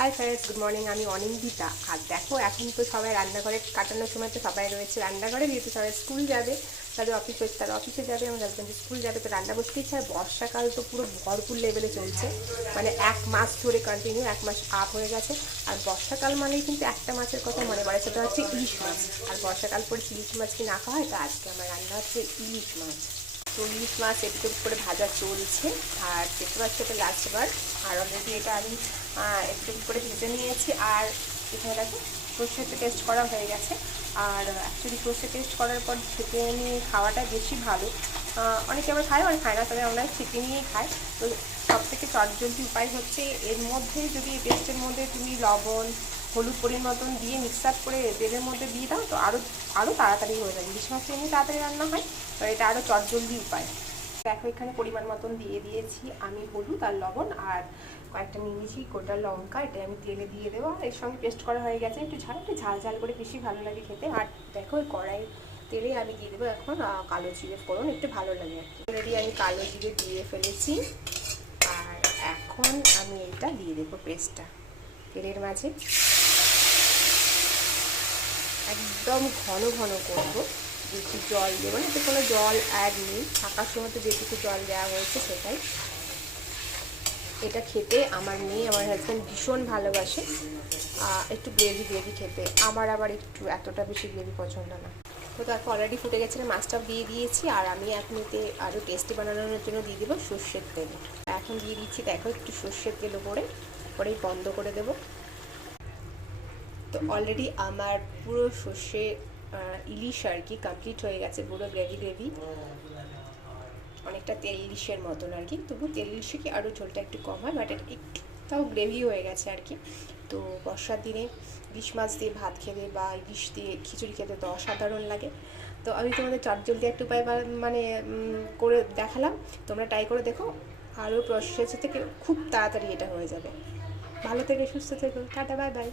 Hi friends, good morning. আমি অনিন্দিতা। আর দেখো, এখন তো সবাই রান্নাঘরে কাটানোর সময় তো সবাই রয়েছে রান্নাঘরে, যেহেতু সবাই স্কুল যাবে, তাদের অফিস হচ্ছে, তারা অফিসে যাবে, আমার হাজব্যান্ড স্কুল যাবে, তো রান্না বসতে ইচ্ছা। আর বর্ষাকাল তো পুরো ভরপুর লেভেলে চলছে, মানে 1 মাস ধরে কন্টিনিউ, 1 মাস আপ হয়ে গেছে। আর বর্ষাকাল মানেই কিন্তু একটা মাছের কথা মনে পড়ে, সেটা হচ্ছে ইলিশ মাছ। আর বর্ষাকাল পরে ইলিশ মাছ কি না খাওয়া হয়? তো আজকে আমার রান্না হচ্ছে ইলিশ মাছ। তো ইলিশ মাছ একটু করে ভাজা চলছে। আর দেখতে পাচ্ছি এটা লাস্টবার। আর অলরেডি এটা আমি একটু করে ভেজে নিয়েছি। আর এখানে দেখো, সর্ষেতে টেস্ট করা হয়ে গেছে। আর অ্যাকচুয়ালি সর্ষে টেস্ট করার পর ছেঁকে নিয়ে খাওয়াটা বেশি ভালো। অনেকে আবার খায়, অনেক খায় না, তবে আমরা ছেঁকে নিয়েই খাই। তো সবথেকে চটজলদি উপায় হচ্ছে এর মধ্যে, যদি এই পেস্টের মধ্যে তুমি লবণ, হলুদ পরিমাণ দিয়ে মিক্স আপ করে তেলের মধ্যে দিয়ে দাও, তো আরও তাড়াতাড়ি হয়ে যায়। ইলিশ মাছটা এমনি তাড়াতাড়ি রান্না হয়, তো এটা আরও চটজলদি উপায়। দেখো, এখানে পরিমাণ মতন দিয়ে দিয়েছি আমি হলুদ আর লবণ, আর কয়েকটা নিয়ে নিয়েছি গোটা লঙ্কা, এটা আমি তেলে দিয়ে দেবো। আর এর সঙ্গে পেস্ট করা হয়ে গেছে। একটু ঝাল ঝাল করে বেশি ভালো লাগে খেতে। আর দেখো, ওই কড়াই তেলে আমি দিয়ে দেবো এখন কালো জিরে ফোড়ন, একটু ভালো লাগে। অলরেডি আমি কালো জিরে দিয়ে ফেলেছি। আর এখন আমি এটা দিয়ে দেবো পেস্টটা তেলের মাঝে। একদম ঘন ঘন করবো, বেশি জল দেবো না, এতে কোনো জল অ্যাড নেই। থাকার সময় তো যেটুকু জল দেওয়া হয়েছে সেটাই। এটা খেতে আমার মেয়ে, আমার হাজব্যান্ড ভীষণ ভালোবাসে একটু গ্রেভি গ্রেভি খেতে। আমার আবার একটু এতটা বেশি গ্রেভি পছন্দ না। তো দেখো, অলরেডি ফুটে গেছে, মাছটাও দিয়ে দিয়েছি। আর আমি এখন এতে আরও টেস্টি বানানোর জন্য দিয়ে দেবো সর্ষের তেল। এখন দিয়ে দিচ্ছি, দেখো, একটু সর্ষের তেল পরেই বন্ধ করে দেবো। তো অলরেডি আমার পুরো সর্ষে ইলিশ আর কি কমপ্লিট হয়ে গেছে, পুরো গ্রেভি গ্রেভি, অনেকটা তেল ইলিশের মতন আর কি। তবু তেল ইলিশে কি আরও ঝোলটা একটু কম হয়, বাট একটু তাও গ্রেভি হয়ে গেছে আর কি। তো বর্ষার দিনে ইলিশ মাছ দিয়ে ভাত খেতে বা ইলিশ দিয়ে খিচুড়ি খেতে তো অসাধারণ লাগে। তো আমি তোমাদের চটজলদি একটু উপায় মানে করে দেখালাম, তোমরা ট্রাই করে দেখো। আরও প্রসেস থেকে খুব তাড়াতাড়ি এটা হয়ে যাবে। ভালো থেকে সুস্থ থেকো, টাটা, বাই বাই।